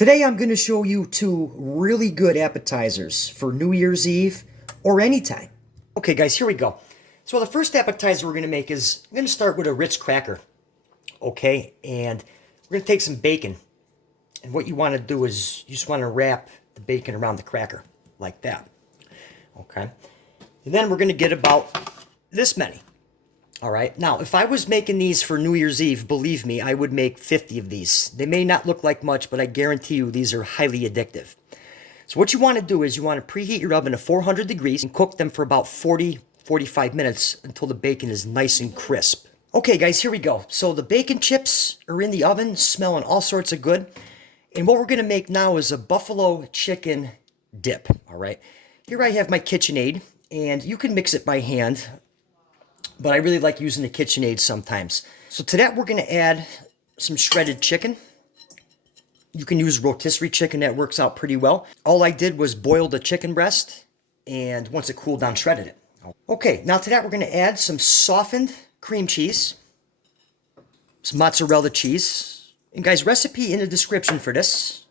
Today I'm going to show you two really good appetizers for New Year's Eve or anytime. Okay guys, here we go. So the first appetizer we're going to make is, I'm going to start with a Ritz cracker. Okay, and we're going to take some bacon. And what you want to do is, you just want to wrap the bacon around the cracker, like that. Okay, and then we're going to get about this many. All right, now if I was making these for New Year's Eve, believe me, I would make 50 of these. They may not look like much, but I guarantee you these are highly addictive. So what you want to do is you want to preheat your oven to 400 degrees and cook them for about 40-45 minutes until the bacon is nice and crisp. Okay guys, here we go. So the bacon chips are in the oven, smelling all sorts of good. And what we're going to make now is a buffalo chicken dip, all right? Here I have my KitchenAid, and you can mix it by hand, but I really like using the KitchenAid sometimes. So to that, we're going to add some shredded chicken. You can use rotisserie chicken, that works out pretty well. All I did was boil the chicken breast, and once it cooled down, shredded it. Okay, now to that, we're going to add some softened cream cheese, some mozzarella cheese, and guys, recipe in the description for this.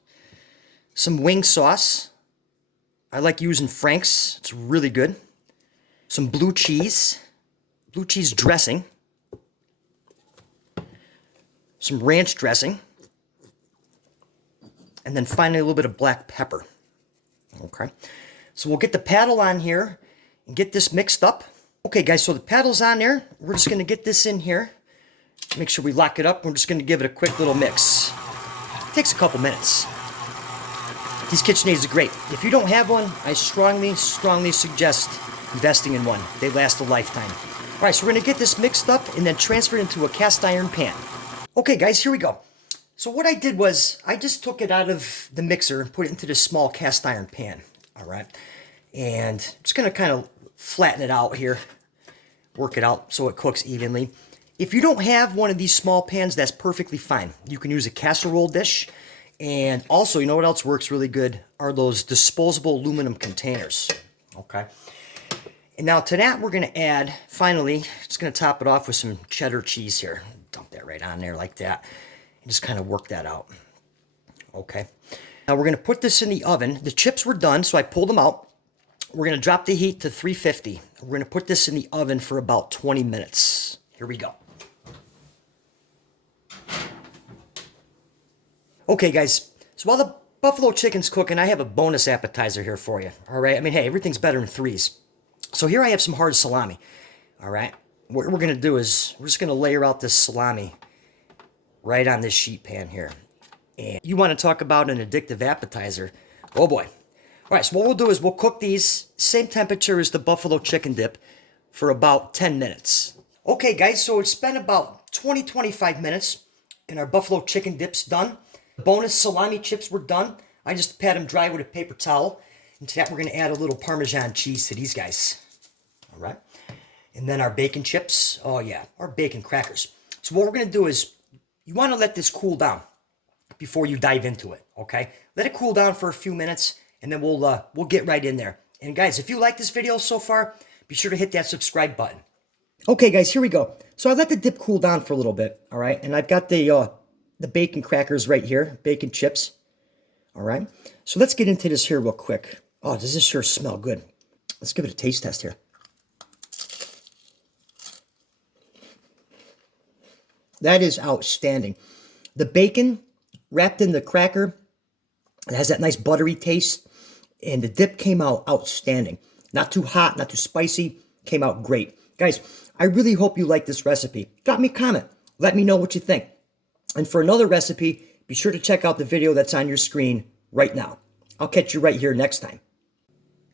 Some wing sauce. I like using Frank's, it's really good. Some blue cheese dressing. Some ranch dressing. And then finally a little bit of black pepper. Okay, so we'll get the paddle on here and get this mixed up. Okay guys, so the paddle's on there. We're just going to get this in here. Make sure we lock it up. We're just going to give it a quick little mix. It takes a couple minutes. These KitchenAids are great. If you don't have one, I strongly suggest investing in one. They last a lifetime. All right, so we're going to get this mixed up and then transfer it into a cast iron pan. Okay guys, here we go. So what I did was, I just took it out of the mixer and put it into this small cast iron pan. All right, and I'm just going to kind of flatten it out here. Work it out so it cooks evenly. If you don't have one of these small pans, that's perfectly fine. You can use a casserole dish. And also, you know what else works really good? Are those disposable aluminum containers. Okay. And now to that, we're going to add, finally, just going to top it off with some cheddar cheese here. Dump that right on there like that. And just kind of work that out. Okay. Now we're going to put this in the oven. The chips were done, so I pulled them out. We're going to drop the heat to 350. We're going to put this in the oven for about 20 minutes. Here we go. Okay guys, so while the buffalo chicken's cooking, I have a bonus appetizer here for you. All right, I mean, hey, everything's better in threes. So here I have some hard salami. All right, what we're going to do is we're just going to layer out this salami right on this sheet pan here. And you want to talk about an addictive appetizer. Oh boy. All right, so what we'll do is we'll cook these same temperature as the buffalo chicken dip for about 10 minutes. Okay guys, so it's been about 20-25 minutes and our buffalo chicken dip's done. Bonus salami chips were done. I just pat them dry with a paper towel. And to that, we're going to add a little Parmesan cheese to these guys. All right. And then our bacon chips. Oh, yeah. Our bacon crackers. So what we're going to do is, you want to let this cool down before you dive into it. Okay. Let it cool down for a few minutes, and then we'll get right in there. And guys, if you like this video so far, be sure to hit that subscribe button. Okay, guys, here we go. So I let the dip cool down for a little bit. All right. And I've got the bacon crackers right here, bacon chips. All right, so let's get into this here real quick. Oh, does this sure smell good? Let's give it a taste test here. That is outstanding. The bacon wrapped in the cracker, it has that nice buttery taste, and the dip came out outstanding. Not too hot, not too spicy, came out great. Guys, I really hope you like this recipe. Drop me a comment. Let me know what you think. And for another recipe, be sure to check out the video that's on your screen right now. I'll catch you right here next time.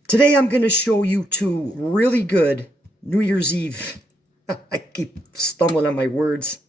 Today I'm going to show you two really good New Year's Eve. I keep stumbling on my words.